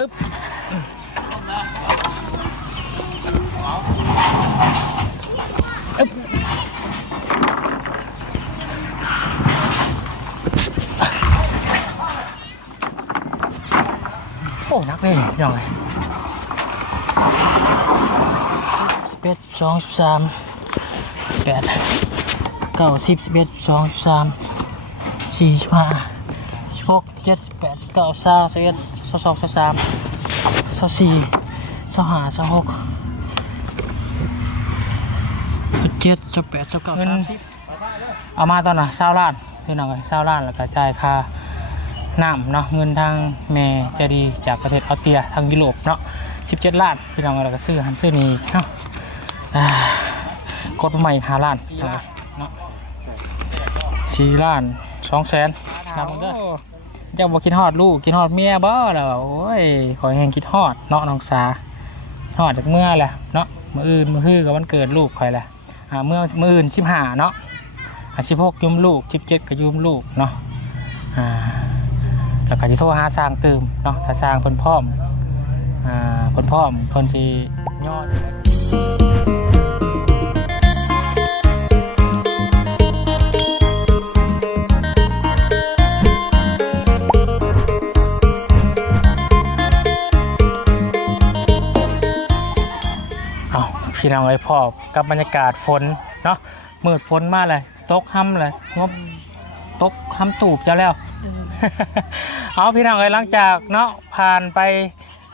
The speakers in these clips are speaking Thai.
อึ๊บอึ๊บโอ้ นักเลยยังไงสิบเอ็ดสิบสองสิบสามแปดเก้าสิบสิบเอ็ดสิบสองสิบสามสี่สิบห้าสิบหกเจ็ดสิบแปดเก้าสามสิบเอ็ด สิบสองสิบสามสิบสี่สิบห้าสิบหกสิบเจ็ดสิบแปดสิบเก้าสามสิบเอามาตอนน่ะเศร้าล้านพี่น้องเอ้ยเศร้าล้านแล้วก็จ่ายค่าน้ำเนาะเงินทางเมจะดีจากประเทศออสเตรียทางยุโรปเนาะ17ล้านพี่น้องเราก็ซื้อหันซื้อนี่เนาะอ่ากดไปใหม่ห้าล้านเนาะสี่ล้านสองแสนนับมันเด้อ เจ้าบอกคิดฮอดลูกคิดฮอดเมียบ่แล้วโอ้ยขอแหงคิดฮอดเนาะน้องสาฮอดจากเมื่อแหละเนาะมื่ออื่นมื่อฮื้อกับวันเกิดลูกคอยแหละอ่าเมื่อมื่ออื่นสิบหาเนาะอ่าสิบหกยุมลูกสิบเจ็ดก็ยุมลูกเนาะอ่าแล้วก็สิโทรหาสร้างตืมเนาะถ้าสร้างเพิ่นพร้อมอ่าเพิ่นพร้อมเพิ่นสิย่อ พี่น้องเอ้ยพ่อกับบรรยากาศฝนเนาะมืดฝนมาเลยตกห้ำเลยงบตกห้ำตูบเจ้าแล้ว เอาพี่น้องเอ้ยหลังจากเนาะผ่านไป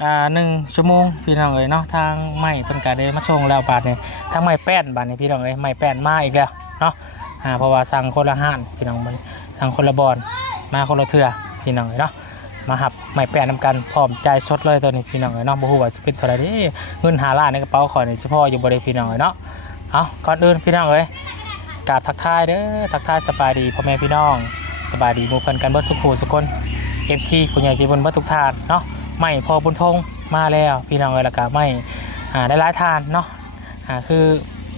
อ่าหนึ่งชั่วโมงพี่น้องเอ้ยเนาะทางไม่เพิ่นก็ได้มาส่งแล้วบาดนี้ทางไม่แป้นบาดนี้พี่น้องเอ้ยไม่แป้นมาอีกแล้วเนาะอ่าเพราะว่าสั่งคนละห้านพี่น้องมันสั่งคนละบอลมาคนละเทื่อพี่น้องเอ้ยเนาะ มาหับไม่แป้นนำกันพร้อมใจสดเลยตัวนี้พี่น้องเอ้ยเนาะบ่ฮู้ว่าสิเป็นเท่าไหร่เด้เงินหาล้านในกระเป๋าข่อยนี่เฉพาะอยู่บ่ได้พี่น้องเอ้ยเนาะเอาก่อนอื่นพี่น้องเอ้ยกราบทักทายเด้อทักทายสบายดีพ่อแม่พี่น้องสบายดีหมู่เพิ่นกันเบิดสุขูสุคน FC ผู้ใหญ่ใจบุญเบิดทุกทานเนาะไม่พอบุญทงมาแล้วพี่น้องเอ้ยละก็ไม่อ่าได้หลายทานเนาะอ่าคือ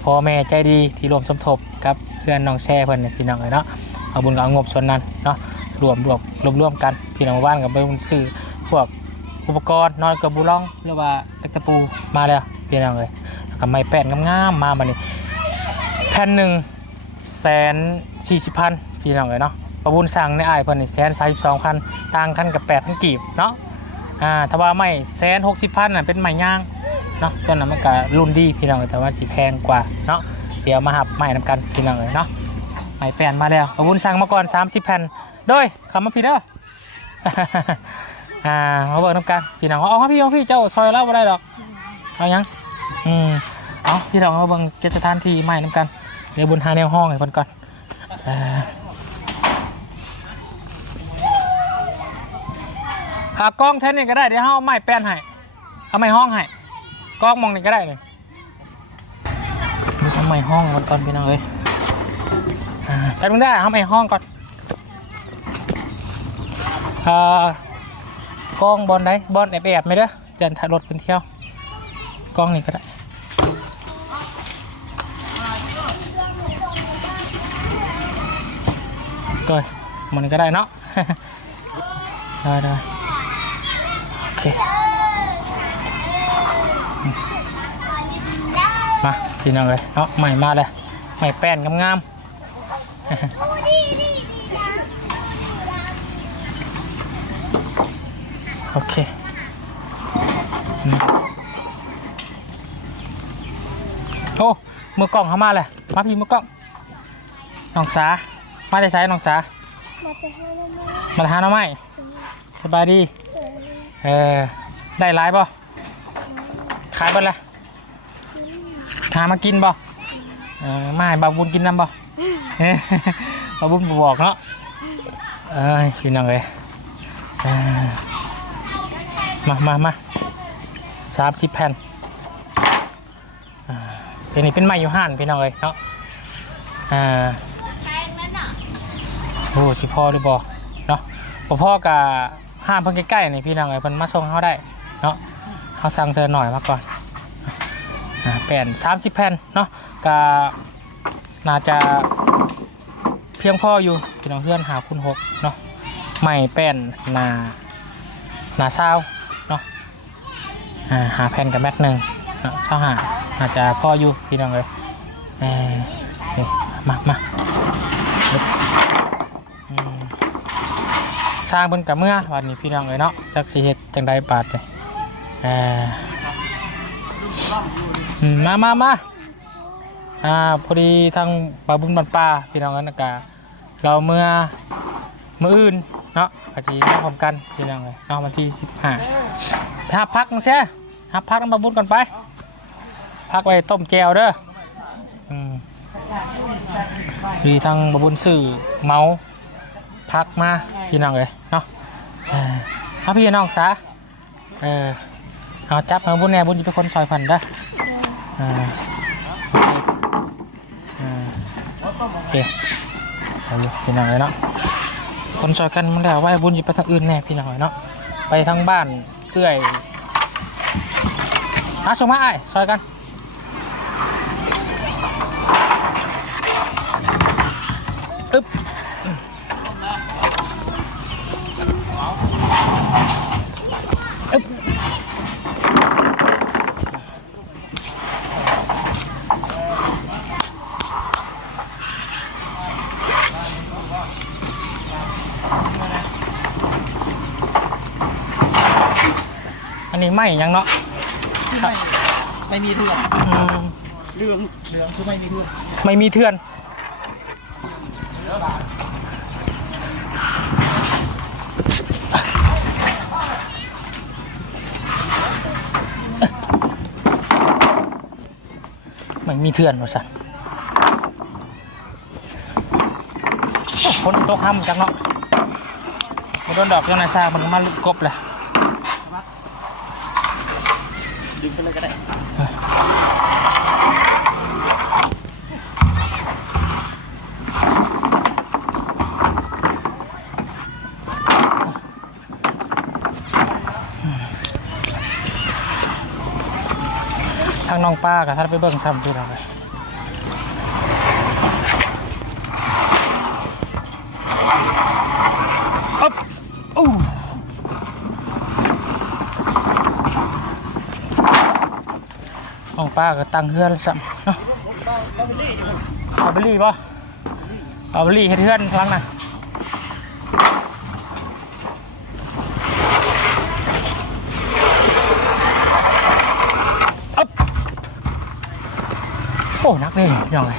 พ่อแม่ใจดีที่รวมสมทบกับเพื่อนน้องแช่เพิ่นเนี่ยพี่น้องเอ้ยเนาะเอาบุญกับเอางบส่วนนั้นเนาะ รวมรวมรวมรวมกันพี่น้องบ้านกับเบิ่งซื้อพวกอุปกรณ์นอนกับบุล่องหรือว่าตะกะปูมาแล้วพี่น้องเอ้ยแล้วก็ไม้แป้นงามๆมาบัดนี้แผ่นหนึ่งแสนสี่สิบพันพี่น้องเอ้ยเนาะประบุญสั่งในไอ้เพิ่นนี่แสนสามสิบสองพันต่างกันกับแปดพันกีบเนาะอ่าถ้าว่าไม่แสนหกสิบพันน่ะเป็นไม้ย่างเนาะตัวนั้นมันก็รุ่นดีพี่น้องแต่ว่าสีแพงกว่าเนาะเดี๋ยวมาหับไม้นำกันพี่น้องเลยเนาะไม้แปลนมาแล้วประบุญสั่งมาก่อนสามสิบแผ่น โดยคำมาพี่เด้ออ่ามาเบิกน้ำกันพี่น้องเอาครับพี่เอาพี่เจ้าซอยเล่าไม่ได้หรอกเอายังอืมเอาพี่น้องมาเบิ่งเก็บสถานที่ไม้น้ำกันเดี๋ยวบุญหาแนวห้องให้เพิ่นก่อนอ่าหากล้องแท่นนี่ก็ได้เดี๋ยวเขาเอาไม้แป้นให้เอาไม้ห้องให้กล้องมองนี่ก็ได้เลยเอาไม้ห้องก่อนก่อนพี่น้องเลยอ่าแป๊บนึงได้เอาไม้ห้องก่อน อ่ากล้องบอลไหนบอลแอบแอบไหมเด้อจะถ่ายรถเป็นเที่ยวกล้องนี่ก็ได้ตัวมันก็ได้เนาะได้ได้โอเคมาพี่น้องเลยเนาะใหม่มาเลยใหม่แป้นงามๆ โอเคอืมโอ้มือกล้องเข้ามาเลยมาพี่มือกล้องน้องสามาได้ใช้น้องสามาจะให้แม่มาทานเอาไหมสบายดีเฉยเออได้หลายป่ะขายเบ่ละหามากินป่ะเออมาให้บาวบุญกินน้ำป่ะเอ้ยบาวบุญบ่บอกเนาะเอ้ยพี่น้องเลยเออ มามามาสามสิบแผ่นเดี๋ยวนี้เป็นไม้อยู่ห้านพี่น้องเลยเนาะอ่าโอ้สิพ่อหรือบ่เนาะบ่พ่อกับห้ามเพิ่งใกล้ๆนี่พี่น้องเลยเพิ่นมาส่งเขาได้เนาะเขาสั่งเธอหน่อยมาก่อนแผ่นสามสิบแผ่นเนาะกาน่าจะเพียงพออยู่พี่น้องเพื่อนหาคุณหกเนาะไม่แป้นนานาเศร้า หาแผ่นกับแม็กหนึ่งเนาะเช่าหาอาจจะพ่ออยู่พี่น้องเลยมามาสร้างเพิ่นกับเมื่อวันนี้พี่น้องเลยเนาะจักสีเฮ็ดจังใดบาดเลยมามามาอ่าพอดีทางปลาบุญบันปลาพี่น้องกันนะกะเราเมื่อเมื่ออื่น เนาะอาจีมาพร้อมกันพี่น้องเลยเนาะวันที่สิบห้าไปหาพักน้องแช่หาพักน้ำมาบุญก่อนไป พักไว้ต้มแจวเด้ออืมมีทางบบุญสื่อเมาพักมาพี่น้องเลยเนาะเอาพี่น้องซะเออเอาจับมาบุญแน่บุญจะเป็นคนซอยพันเด้อออโอเคเออโอเคเอาอยู่พี่น้องเลยเนาะ คนซอยกันมันแล้วว่าบุญจะไปทางอื่นแน่พี่น้อยเนาะไปทางบ้านเกื่อยอาชมมาไอ้ซอยกัน ไม่ยังเนาะไม่ไม่มีเรื่องอืมเรื่องเรื่องคือไม่มีเรื่องไม่มีเทือน ไม่มีเทือนว่าสันโอ้คนตกห้ำจังเนาะบ่โดนดอกจังนายซามันก็มาลุกกบเลย ดึงไป เลยก็ได้ทางน้องป้ากับท่านไปเบิ่งซ้ำดูเราเลยอ๊บอู้น้อง ป้าก็ตั้งเฮือนสัมเนาะเอาไปรีป่ะเอาไปรีเฮ็ดเฮือนครั้งน่ะอ๊บโอ้นักเลงยังไง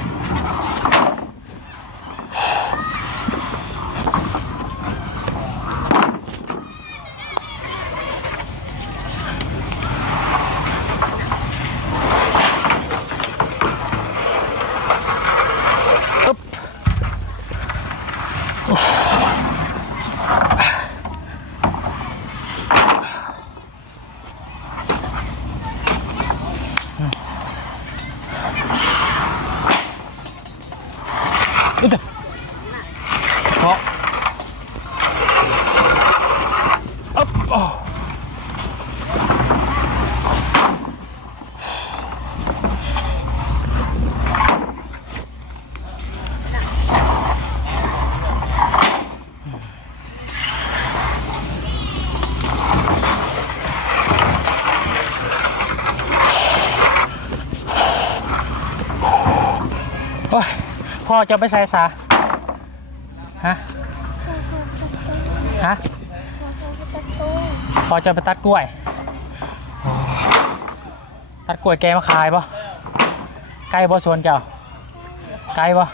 พ่อจะไปใส่สาฮะฮะพ่อจะไปตัดกล้วย ตัดกล้วยแกมาขายปะไกลบ่สวนเจ้าไกลปะ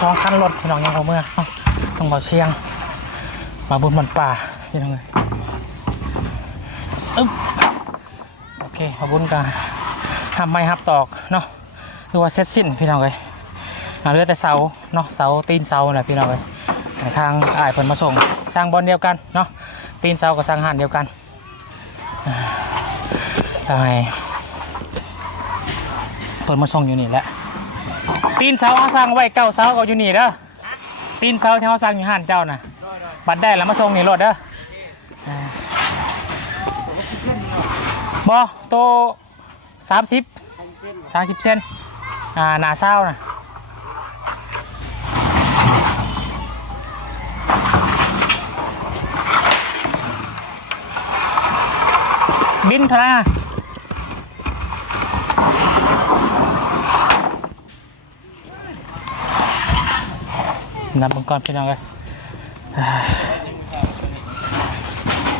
สองคันรถพี่น้องยังพอเมื่อต้องบอกเชียงมาบุญมันป่าพี่น้องเลยอึ๊บโอเคมาบุญกันทำไม้ฮับตอกเนาะคือว่าเสร็จสิ้นพี่น้องเลยอ่าเหลือแต่เสาเนาะเสาตีนเสาแหละพี่น้องเลยทางอ้ายเพิ่นมาส่งสร้างบอลเดียวกันเนาะตีนเสากับสร้างหันเดียวกันอ่าทำไมเพิ่นมาส่งอยู่นี่แหละ ตีนเสาเขาสร้างไว้เก้าเสาก็อยู่นี่เด้อตีนเสาที่เขาสร้างอยู่หันเจ้าน่ะบัตรได้แล้วมาส่งนี่รถเด้ออ่าบอโตสามสิบสามสิบเซนอ่าหนาเศร้านะบินเท่าไหร่ นับมังกรพี่น้องเลย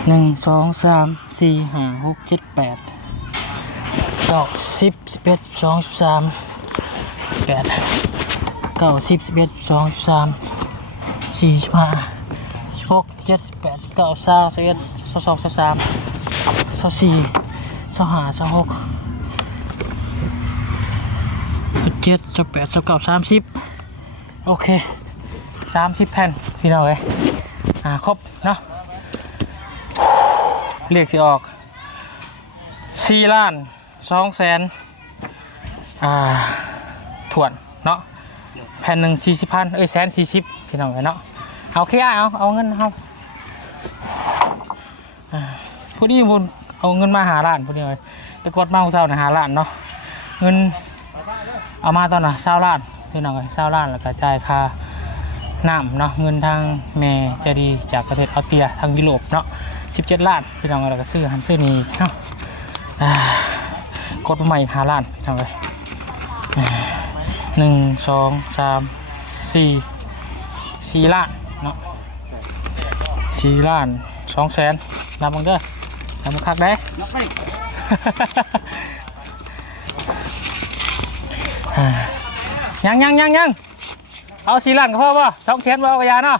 หนึ่งสองสามสี่ห้าหกเจ็ดแปดเก้าสิบสิบเอ็ดสองสามแปดเก้าสิบสิบเอ็ดสองสามสี่สิบห้าสิบหกเจ็ดสิบแปดเก้าสามสิบเอ็ดสิบสองสิบสามสิบสี่สิบห้าสิบหกเจ็ดสิบแปดสิบเก้าสามสิบโอเค สามสิบแผ่นพี่น้องเลยอ่าครบเนาะเรียกที่ออกสี่ล้านสองแสนอ่าถ่วนเนาะแผ่นหนึ่งสี่สิบพันเอ้ยแสนสี่สิบพี่น้องเอ้ยเนาะเอาแค่เอาเอาเงินเอาพอดีบุญเอาเงินมาหาล้านพอดีเลยไปกดมาของเศร้านหาล้านเนาะเงินเอามาตอนน่ะเศร้าล้านพี่น้องเอ้ยเศร้าล้านแล้วก็จ่ายค่า น้ำเนาะเงินทางแม่จะดีจากประเทศออสเตรียทางยุโรปเนาะ17ล้านพี่น้องเราก็ซื้อหันซื้อนี่เนาะกดมาใหม่ห้าล้านพี่น้องเลยหนึ่งสองสามสี่สี่ล้านเนาะสี่ล้านสองแสนนับมึงเด้อนับมึงคักได้นับไปอ่ายังยังยังยัง เอาสี่ล้านก็พอป่ะสองแสนบ่เอากระยาเนาะ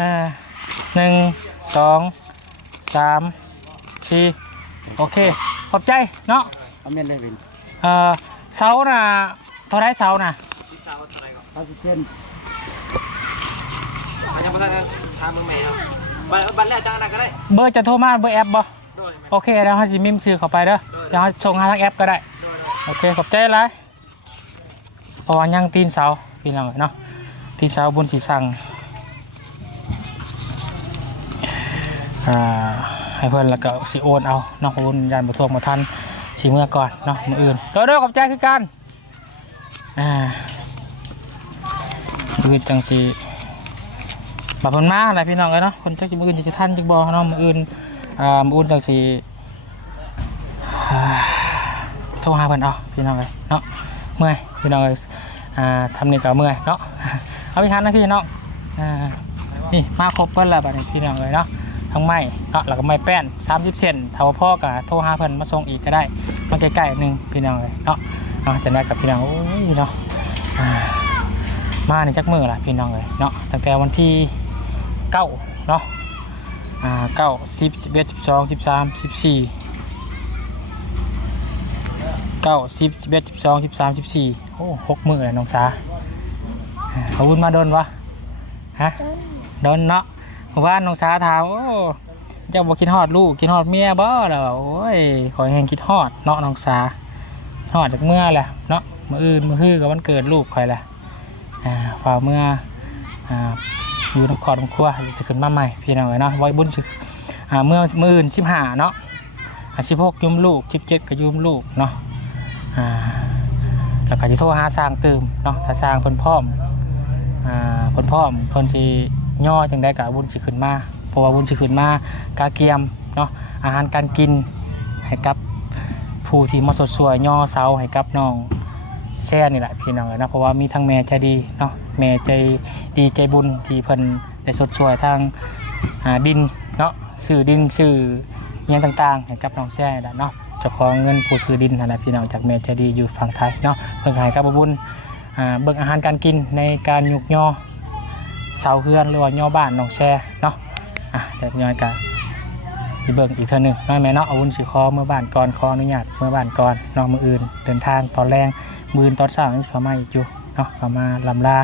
อ่าหนึ่งสองสามสี่โอเค ขอบใจเนาะเอาเมนเลยวินเอ่อเสาน่ะเท่าไรเสาน่ะเช้าเท่าไหร่ก่อนเก้าสิบเซนอาจารย์ประธานทางเมืองใหม่ครับบัตรบัตรแรกจ้างนักก็ได้เบอร์จะโทรมาเบอร์แอปบ่โดยไหมโอเคเดี๋ยวเขาสิมิมซื้อเข้าไปเด้อเดี๋ยวเขาส่งหาทางแอปก็ได้ โดยโอเค ขอบใจหลายเพราะว่ายังตีนเสา พี่น้องเนาะตีนเสาบนสีสังอ่าให้เพื่อนแล้วก็สิโอนเอาเนาะโอนยานบุทวงมาทันสีเมื่อก่อนเนาะมืออื่นเด้อเด้อขอบใจคือกันอ่ามืออื่นจังสีบาเพิ่นมาอะไรพี่น้องเลยเนาะคนจักสิมืออื่นจะทันจักบ่เนาะมืออื่นอ่ามืออื่นจังสีโทรหาเพิ่นเอาพี่น้องเลยเนาะเมื่อยพี่น้องเลย อ่าทำนี่ก็เมื่อยเนาะเอาไปทานนะพี่น้องอ่านี่มาครบเพิ่นแล้วบัดนี้พี่น้องเลยเนาะทั้งไม้เนาะแล้วก็ไม้แป้น30เซนเท่าพ่อก็โทรหาเพิ่นมาส่งอีกก็ได้มาใกล้ๆหนึงพี่น้องเลยเนาะเอาจะได้กับพี่น้องโอ้ยเนาะมาในจักมือล่ะพี่น้องเลยเนาะตั้งแต่วันที่เก้าเนาะอ่าเก้าสิบสิบเอ็ดสิบสองสิบสามสิบสี่เก้าสิบสิบเอ็ดสิบสองสิบสามสิบสี่ อ้หกมือเลยน้องสาอ่าเขาวุ้นมาโดนวะฮะโดนเนาะเพราะว่าน้องสาถามโอ้เจ้าบอกคิดฮอดลูกคิดฮอดเมียบ่เหรอโอ้ยขอให้แห่งคิดฮอดเนาะน้องสาฮอดจากเมื่อแหละเนาะมืออื่นมือฮื้อกับวันเกิดลูกคอยแหละอ่าฝ่ากเมื่ออ่าอยู่น้ำคอน้ำครัวจะขึ้นมาใหม่พี่น้องเลยเนาะไว้บุญสึกอ่าเมื่อมืออื่นสิบห้าเนาะอาชีพกยุมลูกชิบเจ็ดก็ยุมลูกเนาะอ่า แล้วก็จะโทรหาสร้างตื่มเนาะถ้าสร้างเพิ่นพร้อมอ่าเพิ่นพร้อมเพิ่นสิย่อจังได้กะบุญสิขึ้นมาเพราะว่าบุญสิขึ้นมากาเกียมเนาะอาหารการกินให้กับผู้ที่มาสดสวยย่อเสาให้กับน้องแช่นี่แหละพี่น้องเอ้ยนะเพราะว่ามีทั้งแม่ใจดีเนาะแม่ใจดีใจบุญที่เพิ่นได้สดสวยทางดินเนาะซื้อดินซื้อเงี้ยต่างๆให้กับน้องแช่นี่แหละเนาะ เจ้าของเงินผู้ซื้อดินนะพี่น้องจากเมจดีอยู่ฝั่งไทยเนาะเพิ่งขายกับบุญเบิ่งอาหารการกินในการยุกย่อเสาเฮือนหรือว่าย่อบ้านน้องแช่เนาะอะเดี๋ยวย้อนกันสิเบิ่งอีกเท่านึงน้อยแม่เนาะเอาวุ้นสิคอเมื่อบ้านก่อนขออนุญาตเมื่อบ้านก่อนนาะมืออื่นเดินทางตอนแรงมือนตอนเช้านี่สิเขามาอีกอยู่เนาะเขามาลำลา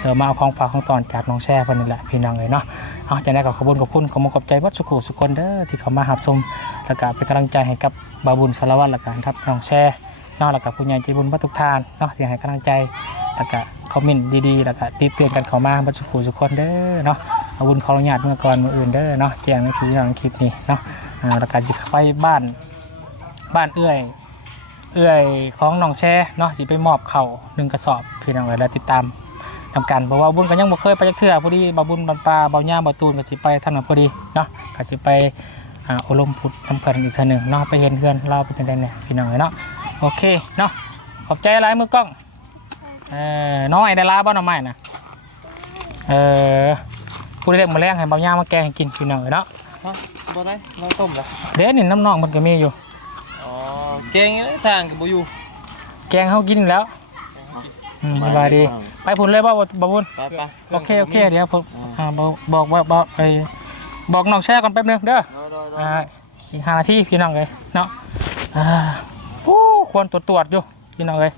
เดี๋ยวมาเอาของฝากของตอนจากน้องแช่เพิ่นนี่แหละพี่น้องเลยเนาะเอาจะได้กับขอบคุญขอบคุณขอบคุณขอบใจวัดสุขุสุคนเด้อที่เขามาหับชมแล้วก็เป็นกำลังใจให้กับบาบุญสารวัตรและกันครับน้องแช่นอกแล้วก็ผู้ใหญ่ใจบุญวัดทุกทานเนาะที่ให้กำลังใจแล้วก็คอมเมนต์ดีๆแล้วก็ติดเตือนกันเขามาวัดสุขุสุคนเด้อเนาะบาบุญขออนุญาตเมื่อก่อนเมื่ออื่นเด้อเนาะแจ้งในคลิปในคลิปนี้เนาะแล้วก็จะไปบ้านบ้านเอื้อยเอื้อยของน้องแช่เนาะสิไปมอบเข่าหนึ่งกระสอบพี่น้องเลยแล้วติดตาม นำกันเพราะว่าบุญก็ยังบ่เคยไปจักเทื่อพอดีบาบุญบันปลาเบาหญ้าเบาตูนก็สิไปทางนั้นพอดีเนาะก็สิไปอ่าอบรมพุทธนำกันอีกเทื่อหนึงเนาะไปเห็นเพื่อนเราเป็นจังไดเนี่ยพี่น้องเลยเนาะโอเคเนาะขอบใจหลายมือกล้องเออน้องไอ้ได้ลาบ่น้องใหม่นะเออผู้เล็กมาแรงให้เบาหญ้ามาแกงให้กินพี่น้องเลยเนาะฮะบ่ได้เราต้มเหรอเดี๋ยวนี่น้ำน้องมันก็มีอยู่อ๋อเก่งเลยทางกับบ่อยู่แกงเขากินอยู่แล้ว อืมสบายดี ไปพุ่นเลยบ่บ่บ่บุญไปไปโอเคโอเคเดี๋ยวผมอ่าบอกบอกบอกบอกไอ้บอกน้องแช่ก่อนแป๊บนึงเด้อโดยโดยโดอ่ายอีกห้านาทีพี่น้องเลยเนาะอ่าปู้ควรตรวจตรวจอยู่พี่น้องเลย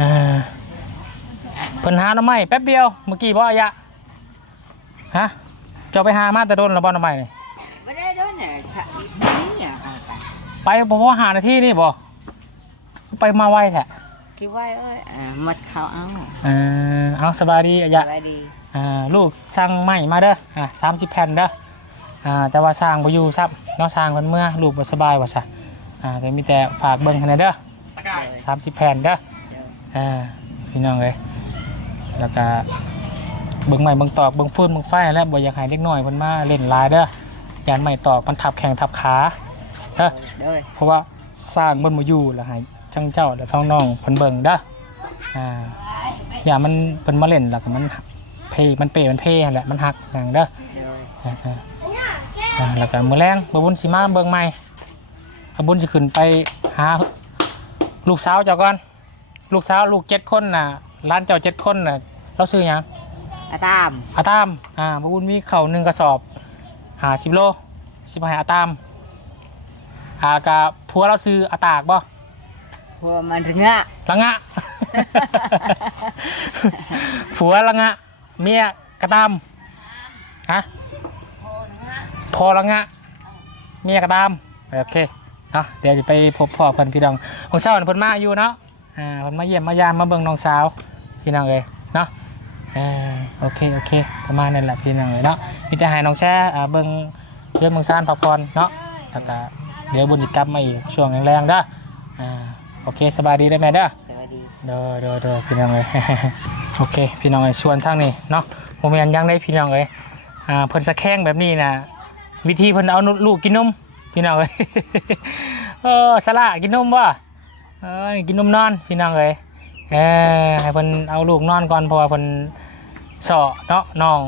อ่าเพิ่นหาหน่อไม้แป๊บเดียวเมื่อกี้บ่อายะฮะเจะไปหามาแต่โดนแล้วบ่หน่อไม้นี่ไม่ได้ด้วยเนี่ยฉะนี่อะค่ะค่ะไปบ่พอหานาทีนี่บ่ไปมาไวแท้ คิดว่าเอ้ยอ่ามัดเขาเอาเออเอาสบายดีอายะสบายดีอ่าลูกสั่งใหม่มาเด้ออ่าสามสิบแผ่นเด้ออ่าแต่ว่าสร้างบ่อยู่ซับเนาะสร้างเพิ่นเมื่อลูกบ่สบายว่าซะอ่าก็มีแต่ฝากเบิ่งให้หน่อยเด้อตะกายสามสิบแผ่นเด้ออ่าพี่น้องเอ้ยแล้วก็เบิ่งใหม่เบิ่งตอกเบิ่งฟืนเบิ่งไฟแล้วบ่อยากให้เด็กน้อยเพิ่นมาเล่นหลายเด้อยานใหม่ตอกมันทับแข้งทับขาเด้อด้วยเพราะว่าสร้างเบิ่นบ่อยู่แล้วให้ จังเจ้าและท้องน้องเพิ่นเบิ่งเด้ออ่าอย่ามันเพิ่นมาเล่นแล้วก็มันเพมันเปมันเพนั่นแหละมันหักอย่างเด้อด้วยอ่าอ่าอ่าแล้วก็มือแรงบบุญสิมาเบิ่งใหม่บบุญสิขึ้นไปหาลูกสาวเจ้าก่อน ลูกสาวลูกเจ็ดคนน่ะร้านเจ้าเจ็ดคนน่ะเราซื้อหยังอาตามอาตามอ่าบบุญมีเข่าวหนึ่งกระสอบหาสิบโลสิบให้อาตามอากะพัวเราซื้ออาตากบ่ พวกมันถึงอะละงะ ผัวละงะ เมียกระตามฮะพอละงะ เมียกระตามโอเคเนาะเดี๋ยวจะไปพบพ่อเพิ่นพี่น้องของเช้าน่ะเพิ่นมาอยู่เนาะอ่าเพิ่นมาเยี่ยมมายามมาเบิ่งน้องสาวพี่น้องเลยเนาะเออโอเคโอเคประมาณนั้นแหละพี่น้องเลยเนาะมีแต่ให้น้องแช่อ่าเบิ่งเรื่องเมืองซ่านพักผ่อนเนาะแล้วก็เดี๋ยวบุญจิกลับมาอีกช่วงแรงๆเด้ออ่า โอเคสบายดีได้ไหมเด้อสวัสดีเด้อเด้อเด้อพี่น้องเลย โอเค พี่น้องเลยชวนทางนี้เนาะโมเมนยังได้พี่น้องเลยอ่าเพิ่นสะแข้งแบบนี้นะวิธีเพิ่นเอาลูกกินนมพี่น้องเลย เออสละกินนมบ่เอ้ยกินนมนอนพี่น้องเลยเออให้เพิ่นเอาลูกนอนก่อนเพราะว่าเพิ่นสอเนาะน้อง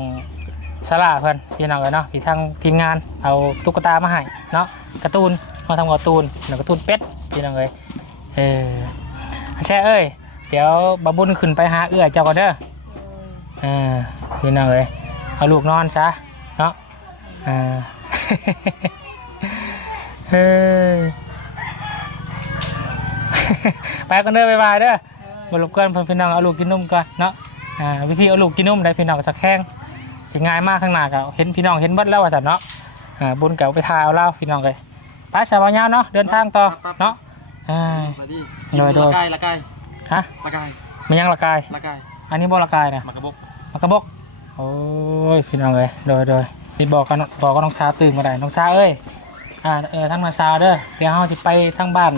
สละเพิ่นพี่น้องเลยเนาะที่ทางทีมงานเอาตุ๊กตามาให้เนาะการ์ตูนมาทำการ์ตูนแล้วการ์ตูนเป็ดพี่น้องเลย เออแช่เอ้ย เดี๋ยวบาบุญขึ้นไปหาเอื้อเจ้าก่อนเด้ออ่าพี่น้องเลยเอาลูกนอนซะเนาะอ่าเฮ้ยไปกันเด้อบ๊ายบายเด้อมาลบกวนเพื่อนพี่น้องเอาลูกกินนมก่อนเนาะอ่าวิธีเอาลูกกินนมได้พี่น้องสักแข้งสิง่ายมากข้างหน้าก็เห็นพี่น้องเห็นเบัดแล้วว่าสันเนาะอ่าบุญเก่าไปทายเอาเล่าพี่น้องเลยไปสาวเงาวเนาะเดินทางต่อเนาะ อ่ามาดิโดยโดย ละกายละกายฮะละกายมันยังละกาย ละกายอันนี้บอละกายนะ มากระบอกมันกระบอก โอ้ย พี่น้องเลยโดยโดยนี่บอกกันบอกกับน้องสาวตื่นมาได้น้องสาวเอ้ย อ่า เออทั้งมาสาวเด้อ เดี๋ยวเราจะไปทั้งบ้าน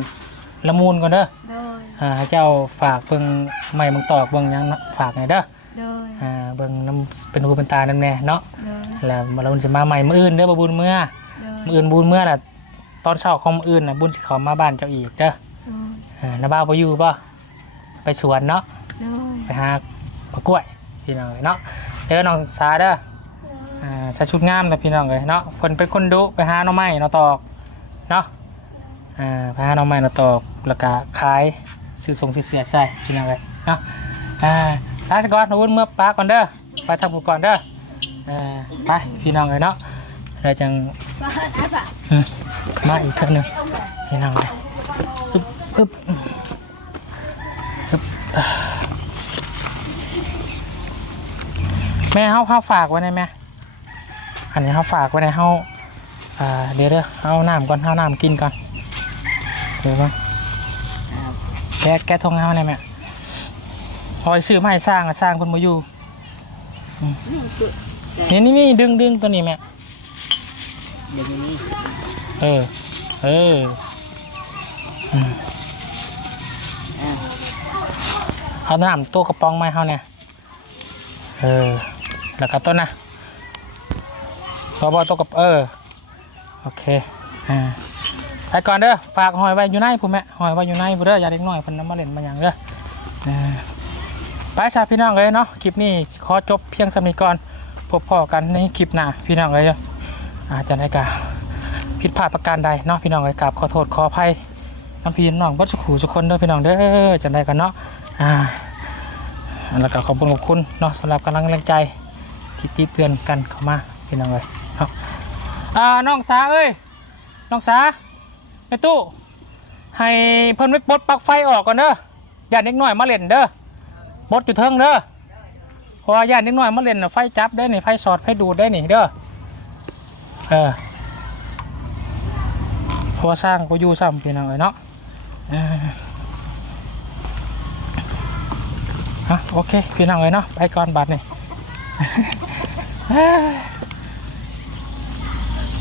ละมูลก่อนเด้อด้วยอ่าให้เจ้าฝากเบิ่งไม้เบิ่งตอกเบิ่งหยังฝากหน่อยเด้อด้วยอ่า เบิ่งน้ำเป็นหูเป็นตาน้ำแน่เนาะด้วยแล้วเราจะมาใหม่มื้ออื่นเด้อบ่บุญเมื่อมื้ออื่นบุญเมื่อน่ะ ตอนเช้าของมื้ออื่นน่ะบุญสิเข้ามาบ้านเจ้าอีกเด้ออ่าน้าบ้าวบ่อยู่ป่ะไปสวนเนาะด้วยไปหาปลากล้วยพี่น้องเลยเนาะเด้อน้องสาเด้ออ่าใส่ชุดงามนะพี่น้องเลยเนาะเพิ่นเป็นคนดุไปหาหน่อไม้หน่อตอกเนาะอ่าไปหาหน่อไม้หน่อตอกแล้วก็ขายซื้อส่งซื้อเสียใส่พี่น้องเลยเนาะอ่าลาสก่อนนะวุ้นเมื่อปลาก่อนเด้อไปทำบุญก่อนเด้ออ่าไปพี่น้องเลยเนาะ เราจังอืมมาอีกเท่านึงพี่น้องเลยอึ๊บอึ๊บอึ๊บอ่าแม่เฮาเฮาฝากไว้ในแม่อันนี้เฮาฝากไว้ในเฮาอ่าเดี๋ยวเด้อเอาน้ำก่อนเอาน้ำกินก่อนเดี๋ยวก่อนแกะแกะทงให้เฮาในแม่พอยซื้อมาให้สร้างอะสร้างคนมาอยู่อืมนี่นี่นี่ดึงดึงตัวนี้แม่ เดี๋ยวนี้เออเอออืมเออเอาน้ำตัวกระป๋องมาให้เขาเนี่ย เออ แล้วก็ต้นนะบอบอตัวกับเออ โอเค อ่าไปก่อนเด้อ ฝากหอยไว้อยู่ในผู้แม่หอยไว้อยู่ในผู้เด้อ อย่าเด็กน้อยเพิ่นนำมาเล่นมาหยังเด้ออ่าไปชาพี่น้องเลยเนาะ คลิปนี้สิขอจบเพียงสำนี้ก่อน พบพ่อกันในคลิปหน้าพี่น้องเลยเด้อ อาจจะได้กาผิดพลาดประการใดเนาะพี่น้องเลยกราบขอโทษขออภัยน้ำพี่น้องบัดสุขูสุกคนเด้อพี่น้องเด้อจะได้กันเนาะอ่าแล้วก็ขอบคุณขอบคุณเนาะสำหรับกำลังแรงใจที่ติเตือนกันเข้ามาพี่น้องเลยเนาะอ่าน้องสาเอ้ยน้องสาไปตู้ให้เพิ่นไปปลดปลั๊กไฟออกก่อนเด้ออย่าเด็กน้อยมาเล่นเด้อปลดอยู่เทิงเด้อเพราะว่าอย่าเด็กน้อยมาเล่นน่ะไฟจับได้นี่ไฟสอดไฟดูดได้นี่เด้อ เออเพราะว่าสร้างก็อยู่ซ้ำพี่น้องเอ้ยเนาะเออฮะโอเคพี่น้องเอ้ยเนาะไปก่อนบัดนี่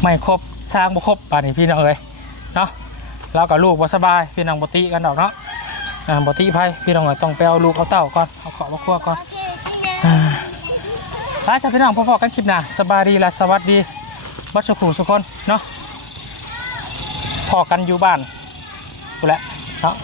ไม่ครบสร้างบ่ครบบัดนี่พี่น้องเอ้ยเนาะเรากับลูกบ่สบายพี่น้องบ่ติกันดอกเนาะอ่าบ่ติไผพี่น้องก็ต้องไปเอาลูกเอาเต้าก่อนเอาเขอมาคั่วก่อนอ่าไปจ้ะพี่น้องพอๆกันคลิปหน้าสบายดีและสวัสดี บัสุขุสุกคนเนาะพอกันอยู่บ้านกูแหละเนาะ